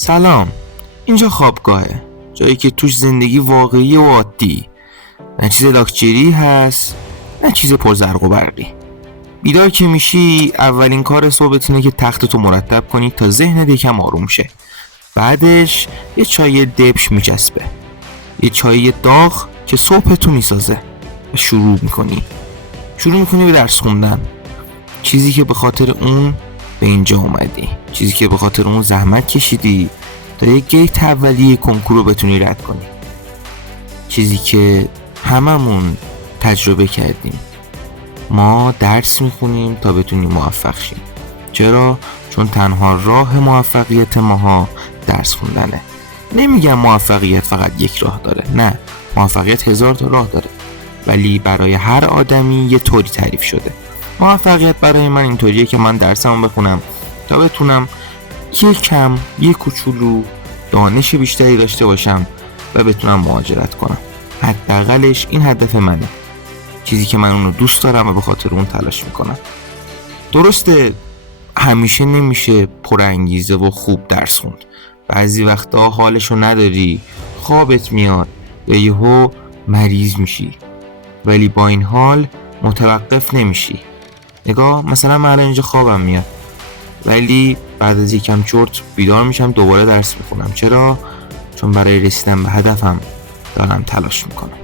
سلام، اینجا خوابگاهه، جایی که توش زندگی واقعی و عادی، نه چیز لاکچری هست نه چیز پرزرق و برقی. بیدار که میشی اولین کار صبحت اینه که تختتو مرتب کنی تا ذهنت یکم آروم شه. بعدش یه چای دبش میچسبه، یه چای داغ که صبحتو میسازه و شروع میکنی به درس خوندن. چیزی که به خاطر اون به اینجا اومدی، چیزی که به خاطر اون زحمت کشیدی تا یک گیت اولیه کنکور رو بتونی رد کنی، چیزی که هممون تجربه کردیم. ما درس میخونیم تا بتونیم موفق شیم. چرا؟ چون تنها راه موفقیت ماها درس خوندنه. نمیگم موفقیت فقط یک راه داره، نه، موفقیت 1000 تا راه داره، ولی برای هر آدمی یه طوری تعریف شده. موفقیت برای من اینطوریه که من درسمو بخونم تا بتونم یه کوچولو دانش بیشتری داشته باشم و بتونم مهاجرت کنم. حداقلش این هدف منه، چیزی که من اونو دوست دارم و به خاطر اون تلاش میکنم. درسته همیشه نمیشه پر انگیزه و خوب درس خوند، بعضی وقتا حالشو نداری، خوابت میاد یا یهو مریض میشی، ولی با این حال متوقف نمیشی. نگاه، مثلا من الان اینجا خوابم میاد، ولی بعد از یکم چرت بیدار میشم، دوباره درس میخونم. چرا؟ چون برای رسیدن به هدفم دارم تلاش میکنم.